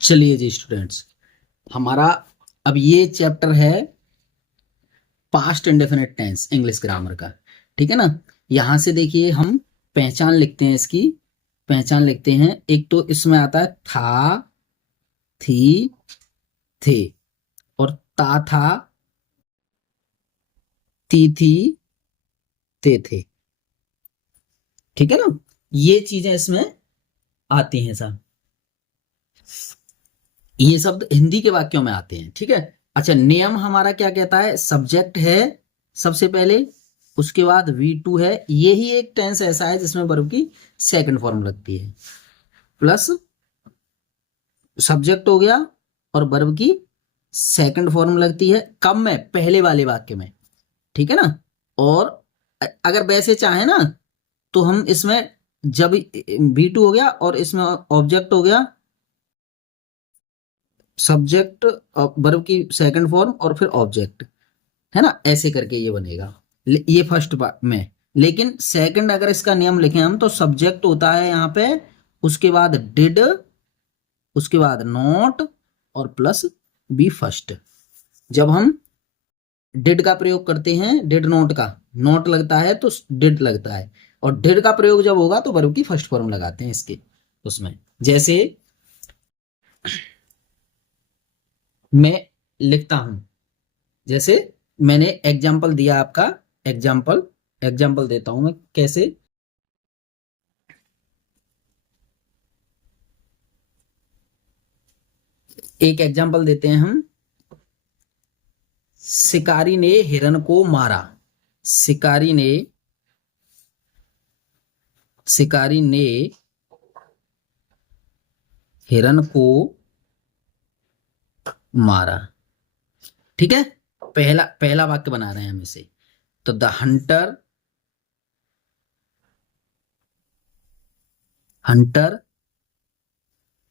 चलिए जी स्टूडेंट्स, हमारा अब ये चैप्टर है past indefinite tense English grammar का। ठीक है ना। यहां से देखिए हम पहचान लिखते हैं, इसकी पहचान लिखते हैं। एक तो इसमें आता है था, थी, थे, और ता था, थी, थे। ठीक है ना। ये चीजें इसमें आती हैं सब। ये शब्द हिंदी के वाक्यों में आते हैं। ठीक है। अच्छा, नियम हमारा क्या कहता है? सब्जेक्ट है सबसे पहले, उसके बाद V2 है। यही एक टेंस ऐसा है जिसमें वर्ब की सेकंड फॉर्म लगती है, प्लस सब्जेक्ट हो गया और वर्ब की सेकंड फॉर्म लगती है। कब में? पहले वाले वाक्य में। ठीक है ना। और अगर वैसे चाहे ना तो हम इसमें जब V2 हो गया और इसमें ऑब्जेक्ट हो गया, सब्जेक्ट, वर्ब की सेकंड फॉर्म और फिर ऑब्जेक्ट, है ना, ऐसे करके ये बनेगा। ये फर्स्ट में। लेकिन सेकंड अगर इसका नियम लिखें हम तो सब्जेक्ट होता है यहाँ पे, उसके बाद डिड, उसके बाद नॉट और प्लस बी फर्स्ट। जब हम डिड का प्रयोग करते हैं, डिड नॉट का, नॉट लगता है तो डिड लगता है, और डिड का प्रयोग जब होगा तो वर्ब की फर्स्ट फॉर्म लगाते हैं इसके उसमें। जैसे मैं लिखता हूं, जैसे मैंने एग्जाम्पल दिया आपका, एग्जाम्पल एग्जाम्पल देता हूं मैं कैसे। एक एग्जाम्पल देते हैं हम। शिकारी ने हिरन को मारा। शिकारी ने, शिकारी ने हिरन को मारा। ठीक है। पहला पहला वाक्य बना रहे हैं हम इसे। तो the Hunter, Hunter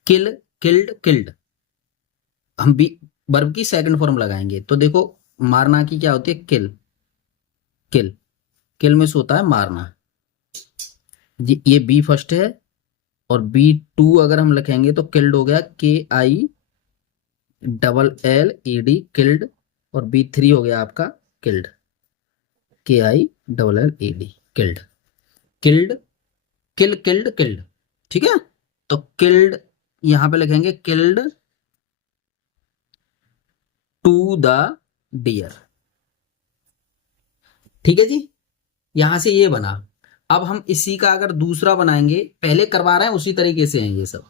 kill, killed, killed. हम भी वर्ब की सेकंड फॉर्म लगाएंगे तो देखो, मारना की क्या होती है? किल, किल, किल में से होता है मारना। ये बी फर्स्ट है, और B2 अगर हम लिखेंगे तो किल्ड हो गया, KILLED, किल्ड। और B3 हो गया आपका किल्ड, KILLED, किल्ड, किल्ड, किल, किल्ड, किल्ड। ठीक है। तो किल्ड यहां पे लिखेंगे, किल्ड टू द डियर। ठीक है जी। यहां से ये बना। अब हम इसी का अगर दूसरा बनाएंगे, पहले करवा रहे हैं उसी तरीके से हैं ये सब,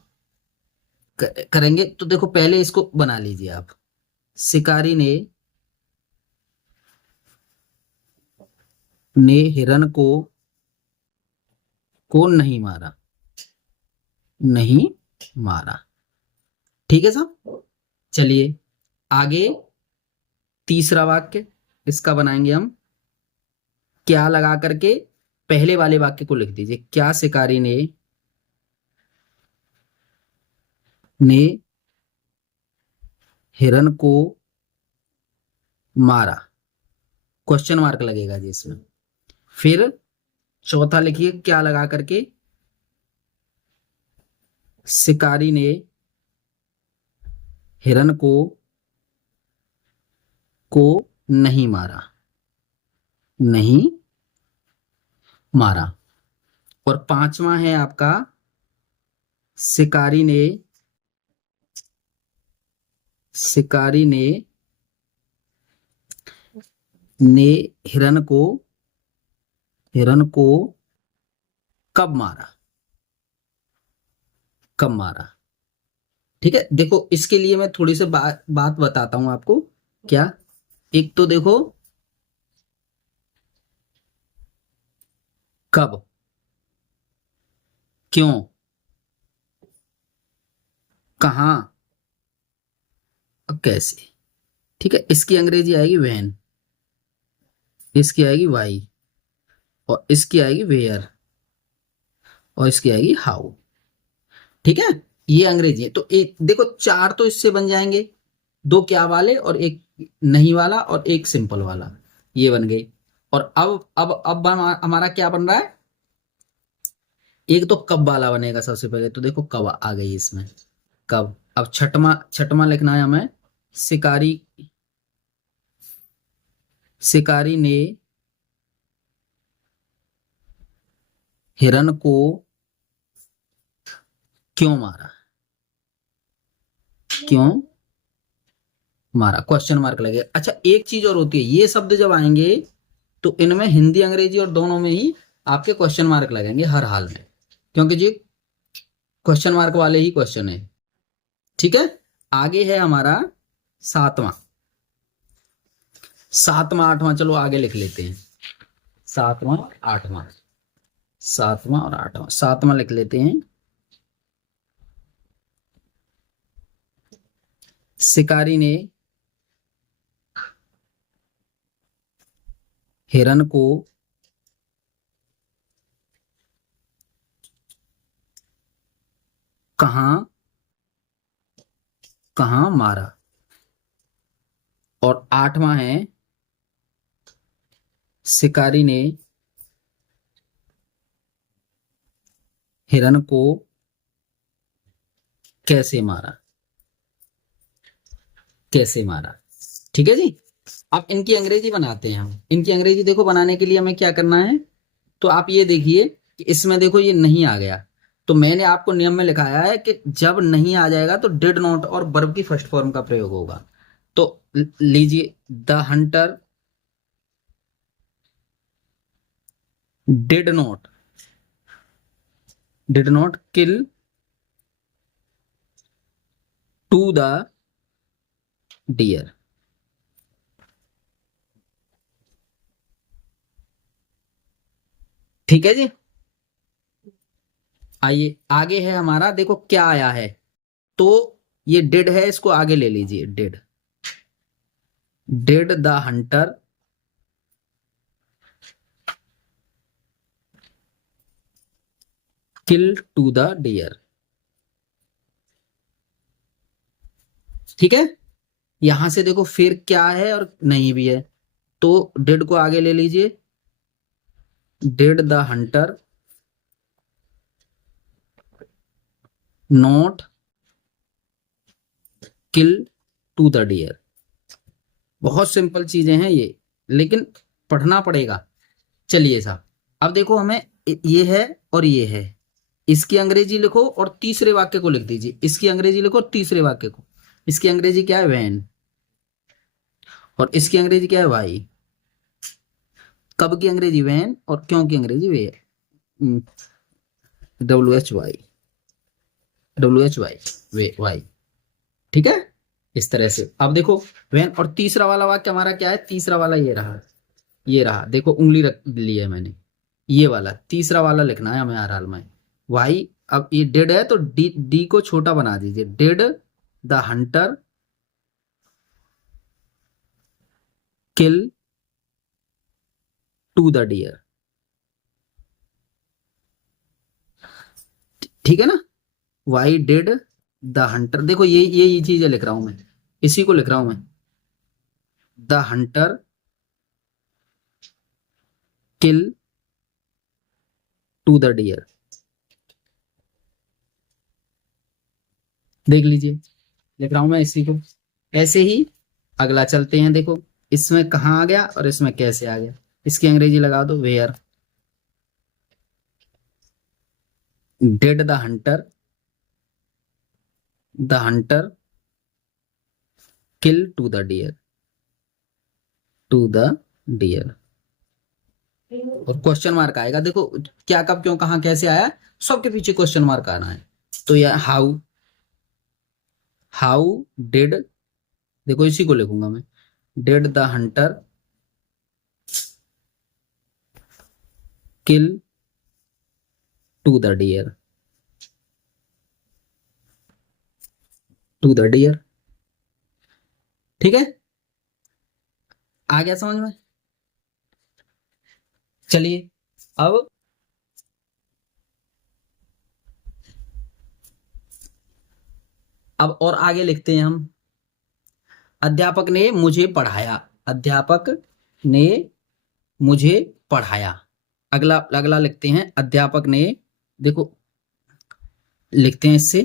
करेंगे तो देखो पहले इसको बना लीजिए आप। शिकारी ने हिरन को नहीं मारा, नहीं मारा। ठीक है साहब। चलिए आगे, तीसरा वाक्य इसका बनाएंगे हम। क्या लगा करके पहले वाले वाक्य को लिख दीजिए। क्या शिकारी ने हिरन को मारा, क्वेश्चन मार्क लगेगा जी इसमें। फिर चौथा लिखिए क्या लगा करके, शिकारी ने हिरन को नहीं मारा, नहीं मारा। और पांचवा है आपका, शिकारी ने, शिकारी ने हिरन को कब मारा, कब मारा। ठीक है। देखो इसके लिए मैं थोड़ी सी बात बताता हूं आपको। क्या? एक तो देखो, कब, क्यों, कहां और कैसे। ठीक है। इसकी अंग्रेजी आएगी व्हेन, इसकी आएगी वाई, और इसकी आएगी वेयर, और इसकी आएगी हाउ। ठीक है। ये अंग्रेजी है। तो एक देखो, चार तो इससे बन जाएंगे, दो क्या वाले और एक नहीं वाला और एक सिंपल वाला, ये बन गई। और अब हमारा क्या बन रहा है? एक तो कब वाला बनेगा सबसे पहले, तो देखो कब आ गई इसमें। कब। अब छठवां छठवां लिखना है हमें, शिकारी शिकारी ने हिरन को क्यों मारा, क्यों मारा, क्वेश्चन मार्क लगेगा। अच्छा एक चीज और होती है, ये शब्द जब आएंगे तो इनमें हिंदी अंग्रेजी और दोनों में ही आपके क्वेश्चन मार्क लगेंगे हर हाल में, क्योंकि जी क्वेश्चन मार्क वाले ही क्वेश्चन है। ठीक है, आगे है हमारा सातवां, सातवां आठवां, चलो आगे लिख लेते हैं। सातवां आठवां, सातवां और आठवां, सातवां लिख लेते हैं। शिकारी ने हिरन को कहां कहां मारा। और आठवां है, शिकारी ने हिरन को कैसे मारा, कैसे मारा। ठीक है जी। अब इनकी अंग्रेजी बनाते हैं हम। इनकी अंग्रेजी देखो, बनाने के लिए हमें क्या करना है, तो आप ये देखिए कि इसमें देखो ये नहीं आ गया, तो मैंने आपको नियम में लिखाया है कि जब नहीं आ जाएगा तो डिड नॉट और वर्ब की फर्स्ट फॉर्म का प्रयोग होगा। तो लीजिए, the hunter did not kill to the deer. ठीक है जी। आइए आगे है हमारा, देखो क्या आया है, तो ये डिड है, इसको आगे ले लीजिए। Did the hunter kill to the deer. ठीक है, यहां से देखो फिर क्या है और नहीं भी है, तो डिड को आगे ले लीजिए। Did the hunter not kill to the deer. बहुत सिंपल चीजें हैं ये, लेकिन पढ़ना पड़ेगा। चलिए साहब, अब देखो हमें ये है और ये है, इसकी अंग्रेजी लिखो और तीसरे वाक्य को लिख दीजिए। इसकी अंग्रेजी लिखो और तीसरे वाक्य को, इसकी अंग्रेजी क्या है, वैन, और इसकी अंग्रेजी क्या है, वाई। कब की अंग्रेजी वैन और क्यों की अंग्रेजी वे, WHY, वे, वाई। ठीक है, इस तरह से। अब देखो वैन, और तीसरा वाला वाक्य हमारा क्या है, तीसरा वाला ये रहा, ये रहा, देखो उंगली रख ली है मैंने, ये वाला तीसरा वाला लिखना है हमें हर हाल में, वाई। अब ये डेड है तो डी डी को छोटा बना दीजिए। Did the hunter kill to the deer. ठीक है ना, वाई डिड द हंटर, देखो ये चीजें लिख रहा हूं मैं, इसी को लिख रहा हूं मैं। The hunter kill to the deer. देख लीजिए, लिख रहा हूं मैं इसी को। ऐसे ही अगला चलते हैं, देखो इसमें कहाँ आ गया और इसमें कैसे आ गया। इसकी अंग्रेजी लगा दो, where did the hunter kill to the deer, और क्वेश्चन मार्क आएगा। देखो क्या, कब, क्यों, कहाँ, कैसे आया, सबके पीछे क्वेश्चन मार्क आना है। तो यह हाउ, डिड, देखो इसी को लिखूंगा मैं, did the hunter kill to the deer, ठीक है, आ गया समझ में। चलिए अब और आगे लिखते हैं हम। अध्यापक ने मुझे पढ़ाया, अध्यापक ने मुझे पढ़ाया। अगला अगला लिखते हैं, अध्यापक ने, देखो लिखते हैं इससे,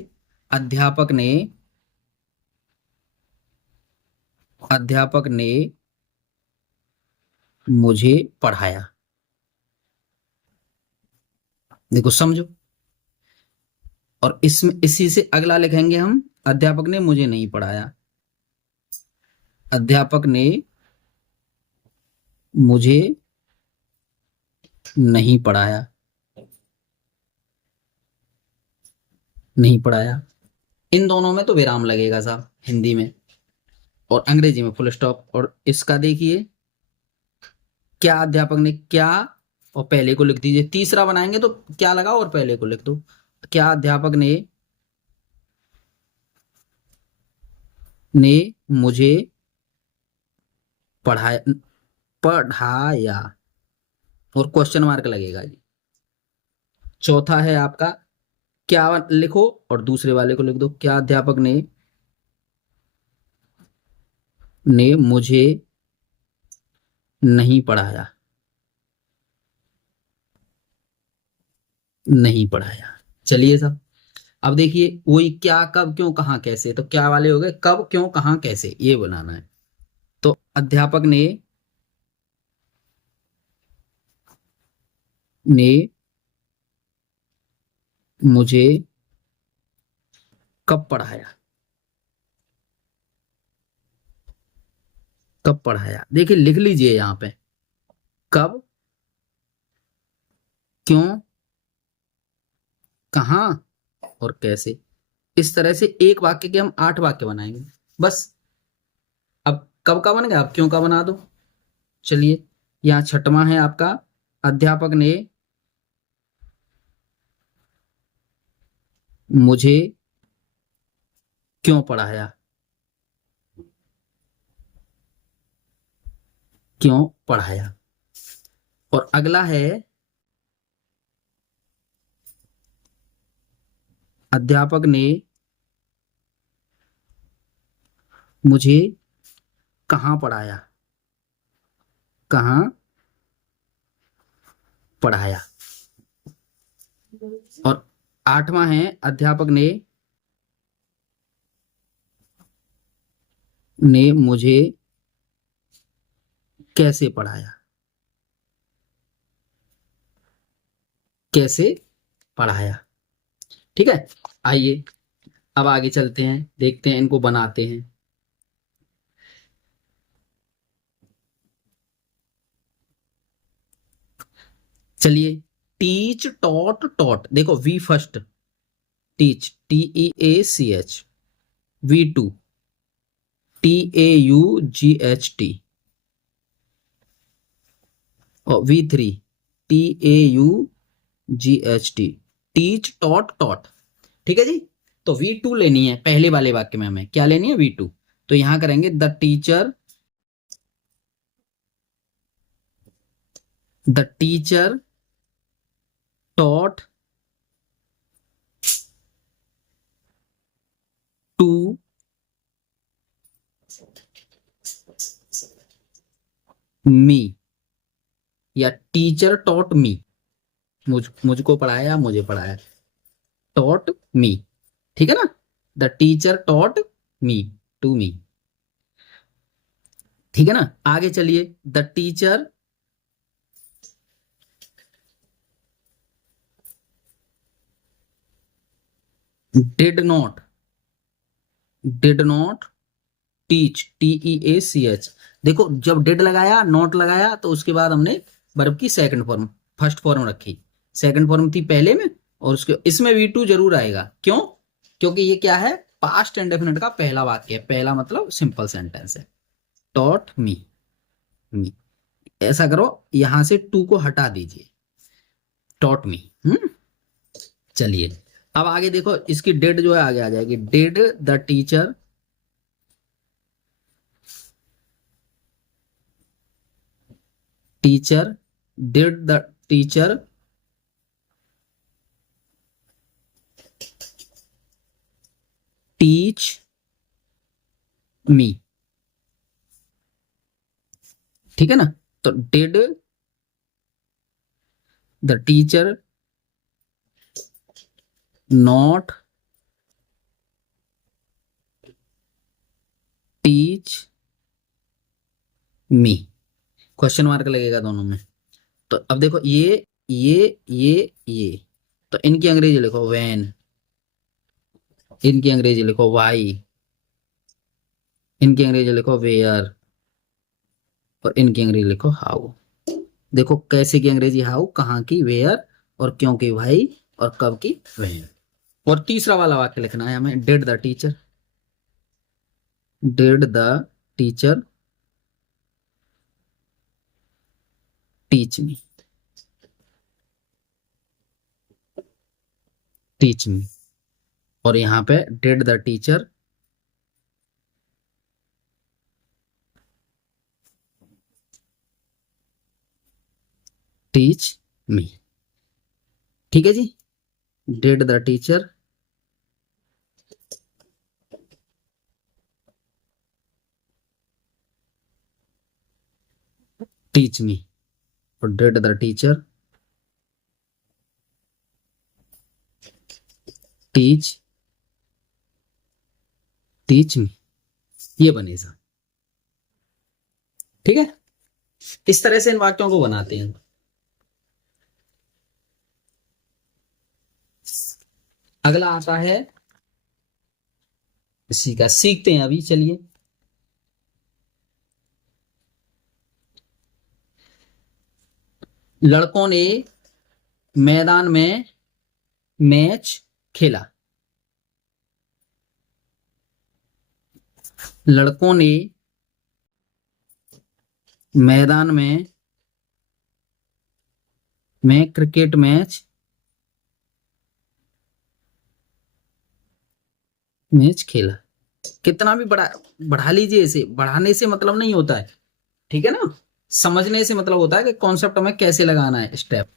अध्यापक ने मुझे पढ़ाया। देखो समझो, और इसमें इसी से अगला लिखेंगे हम, अध्यापक ने मुझे नहीं पढ़ाया। अध्यापक ने मुझे नहीं पढ़ाया, नहीं पढ़ाया। इन दोनों में तो विराम लगेगा साहब, हिंदी में, और अंग्रेजी में फुल स्टॉप। और इसका देखिए, क्या अध्यापक ने, क्या और पहले को लिख दीजिए। तीसरा बनाएंगे तो क्या लगाओ और पहले को लिख दो। क्या अध्यापक ने मुझे पढ़ाया, पढ़ाया, और क्वेश्चन मार्क लगेगा जी। चौथा है आपका, क्या लिखो और दूसरे वाले को लिख दो। क्या अध्यापक ने मुझे नहीं पढ़ाया, नहीं पढ़ाया। चलिए साहब, अब देखिए वही क्या, कब, क्यों, कहाँ, कैसे। तो क्या वाले हो गए, कब, क्यों, कहाँ, कैसे, ये बनाना है। तो अध्यापक ने मुझे कब पढ़ाया, कब पढ़ाया। देखिए लिख लीजिए यहाँ पे, कब, क्यों, कहाँ और कैसे। इस तरह से एक वाक्य के हम 8 वाक्य बनाएंगे बस। अब कब का बन गया, अब क्यों का बना दो। चलिए, यहाँ छठवां है आपका, अध्यापक ने मुझे क्यों पढ़ाया, क्यों पढ़ाया। और अगला है, अध्यापक ने मुझे कहाँ पढ़ाया, कहाँ पढ़ाया। और 8वां है, अध्यापक ने मुझे कैसे पढ़ाया, कैसे पढ़ाया। ठीक है, आइए अब आगे चलते हैं, देखते हैं, इनको बनाते हैं। चलिए, टीच, टॉट, टॉट। देखो V first, teach, TEACH। V2, TAUGHT। और V3, TAUGHT। Teach, taught, taught. ठीक है जी। तो V2 लेनी है पहले वाले वाक्य में, हमें क्या लेनी है, V2। तो यहां करेंगे, the teacher taught to me, या टीचर टॉट मी, मुझको पढ़ाया, मुझे पढ़ाया, टॉट मी। ठीक है ना, the teacher taught me, to me. ठीक है ना, आगे चलिए, the teacher did not teach, TEACH। देखो जब डिड लगाया, नॉट लगाया, तो उसके बाद हमने वर्ब की सेकंड फॉर्म, फर्स्ट फॉर्म रखी। सेकंड फॉर्म थी पहले में, और उसके इसमें V2 जरूर आएगा। क्यों, क्योंकि ये क्या है, पास्ट इंडेफिनिट का पहला वाक्य है, पहला मतलब सिंपल सेंटेंस है। टॉट मी, मी। ऐसा करो, यहां से टू को हटा दीजिए, टॉट मी। चलिए, अब आगे देखो, इसकी डेट जो है आगे आ जाएगी, dead the teacher teacher did the teacher teach me. ठीक है ना, तो did the teacher not teach me, question mark लगेगा दोनों में। तो अब देखो ये तो इनकी अंग्रेजी लिखो व्हेन, इनकी अंग्रेजी लिखो व्हाई, इनकी अंग्रेजी लिखो वेयर, और इनकी अंग्रेजी लिखो हाउ। देखो कैसे की अंग्रेजी हाउ, कहाँ की वेयर, और क्यों की व्हाई, और कब की व्हेन। और तीसरा वाला वाक्य लिखना है हमें, did the teacher, did the teacher teach me, teach me. और यहाँ पे did the teacher teach me. ठीक है जी, did the teacher teach me, और did the teacher teach teach me, ये बनेगा। ठीक है, इस तरह से इन वाक्यों को बनाते हैं। अगला आता है इसी का, सीखते हैं अभी, चलिए। लड़कों ने मैदान में मैच खेला, लड़कों ने मैदान में क्रिकेट मैच खेला। कितना भी बढ़ा लीजिए, इसे बढ़ाने से मतलब नहीं होता है, ठीक है ना, समझने से मतलब होता है कि कॉन्सेप्ट में कैसे लगाना है स्टेप।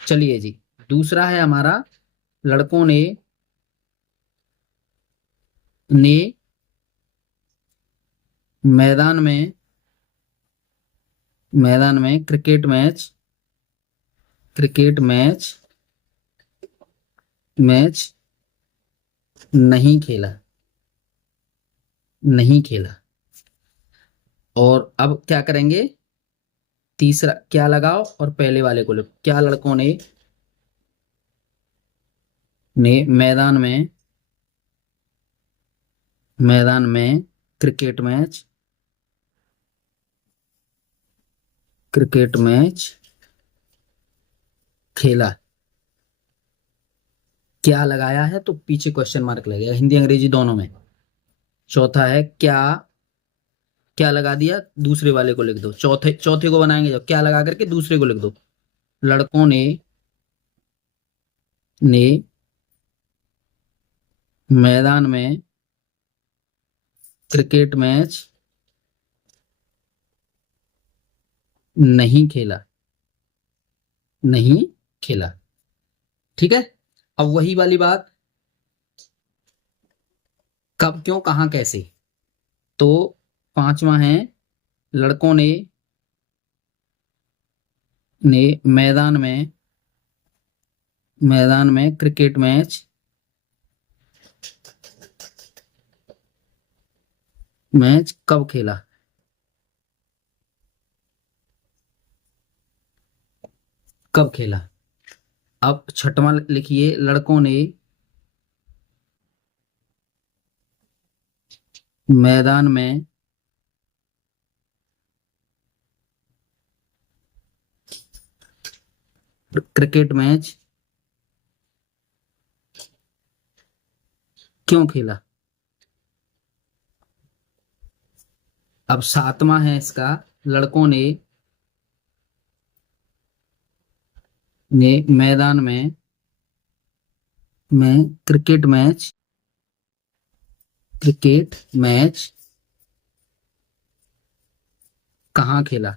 चलिए जी, दूसरा है हमारा, लड़कों ने मैदान में क्रिकेट मैच नहीं खेला। और अब क्या करेंगे, तीसरा क्या लगाओ और पहले वाले को लिखो, क्या लड़कों ने मैदान में क्रिकेट मैच खेला। क्या लगाया है तो पीछे क्वेश्चन मार्क लगेगा, हिंदी अंग्रेजी दोनों में। चौथा है क्या, क्या लगा दिया, दूसरे वाले को लिख दो, चौथे चौथे को बनाएंगे जब, क्या लगा करके दूसरे को लिख दो। लड़कों ने मैदान में क्रिकेट मैच नहीं खेला, नहीं खेला। ठीक है, अब वही वाली बात, कब क्यों कहां कैसे। तो पांचवा है, लड़कों ने मैदान में क्रिकेट मैच कब खेला, कब खेला। अब छठवां लिखिए, लड़कों ने मैदान में क्रिकेट मैच क्यों खेला। अब सातवां है इसका, लड़कों ने मैदान में क्रिकेट मैच कहाँ खेला,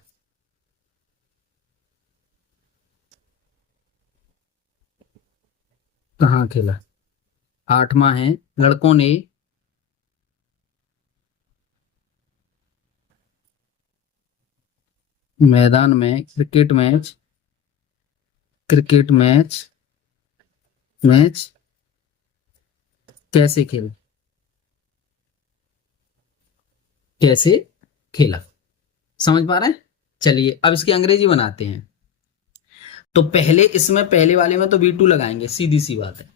कहाँ खेला। आठवां है, लड़कों ने मैदान में क्रिकेट मैच कैसे खेला, कैसे खेला। समझ पा रहे हैं। चलिए अब इसकी अंग्रेजी बनाते हैं। तो पहले इसमें पहले वाले में तो V2 लगाएंगे, सीधी सी बात है,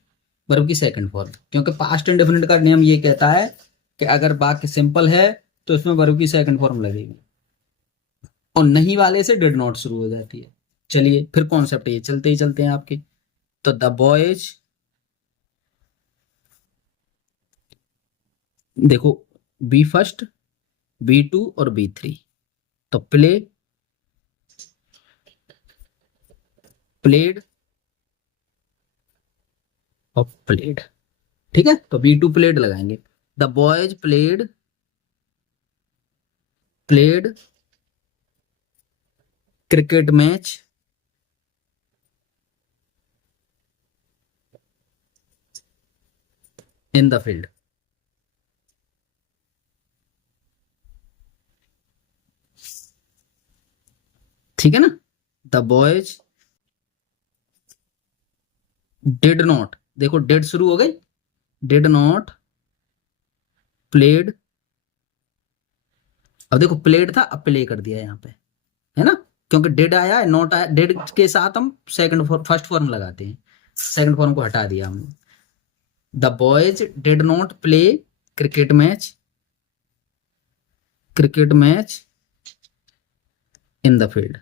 वर्ब की सेकंड फॉर्म, क्योंकि पास्ट इंडेफिनिट का नियम ये कहता है कि अगर वाक्य सिंपल है तो इसमें वर्ब की सेकंड फॉर्म लगेगी, और नहीं वाले से डिड नॉट शुरू हो जाती है। चलिए फिर कॉन्सेप्ट ये चलते ही चलते हैं आपके। तो द बॉयज, देखो बी फर्स्ट, B2 और B3। तो प्लेड और प्लेड, ठीक है। तो B2 प्लेड लगाएंगे। The boys played cricket match in the field. ठीक है ना। द बॉयज डिड नॉट, देखो डिड शुरू हो गई, डिड नॉट प्लेड, अब देखो प्लेड था अब प्ले कर दिया यहाँ पे, है ना, क्योंकि डिड आया है, नॉट आया, डिड के साथ हम सेकंड फर्स्ट फॉर्म लगाते हैं, सेकंड फॉर्म को हटा दिया हमने। The boys did not play cricket match in the field.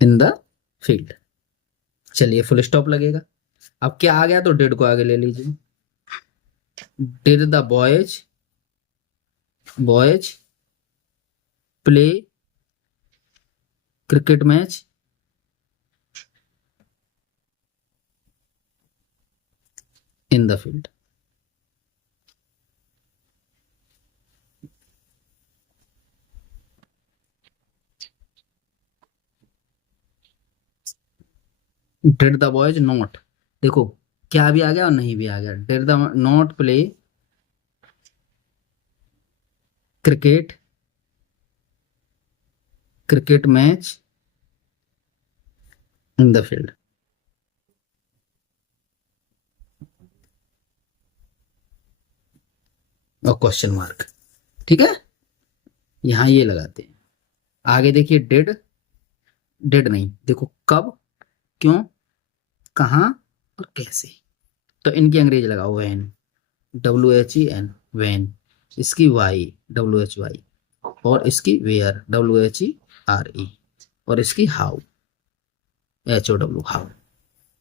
In the field. चलिए फुल स्टॉप लगेगा। अब क्या आ गया तो डिड को आगे ले लीजिए। Did the boys play cricket match in the field. Did the boys not, देखो क्या भी आ गया और नहीं भी आ गया। Did the not play cricket match in the field. और क्वेश्चन मार्क, ठीक है, यहां ये लगाते हैं। आगे देखिए डिड नहीं, देखो कब, क्यों, कहां और कैसे। तो इनकी अंग्रेजी लगाओ, वैन, WHEN, वैन। इसकी WHY, और इसकी वेयर, WHERE, और इसकी हाउ, HOW, हाउ।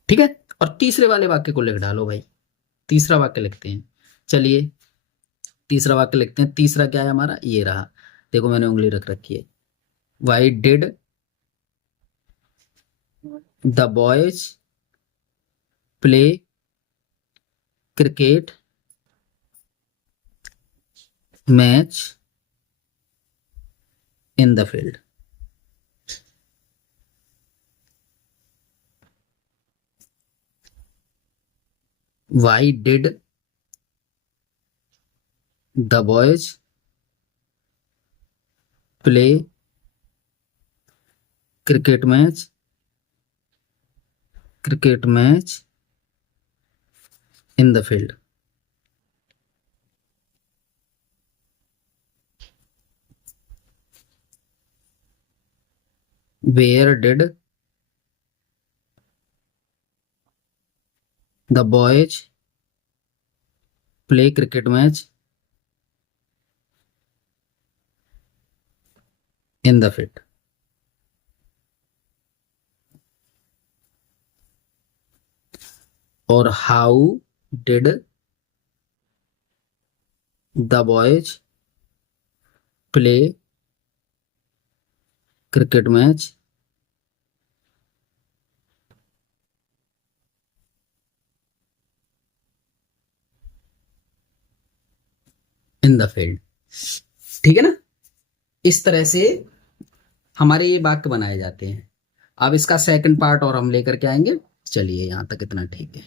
ठीक है। और तीसरे वाले वाक्य को लिख डालो भाई। तीसरा वाक्य लिखते हैं। चलिए तीसरा वाक्य लिखते हैं। तीसरा क्या है हमारा, ये रहा, देखो मैंने उंगली रख रखी है। Why did the boys play cricket match in the field. Why did the boys play cricket match in the field. Where did the boys play cricket match in the field? Or how did the boys play cricket match in the field. ठीक है ना। इस तरह से हमारे ये वाक्य बनाए जाते हैं। अब इसका सेकंड पार्ट और हम लेकर के आएंगे। चलिए यहां तक इतना ठीक है।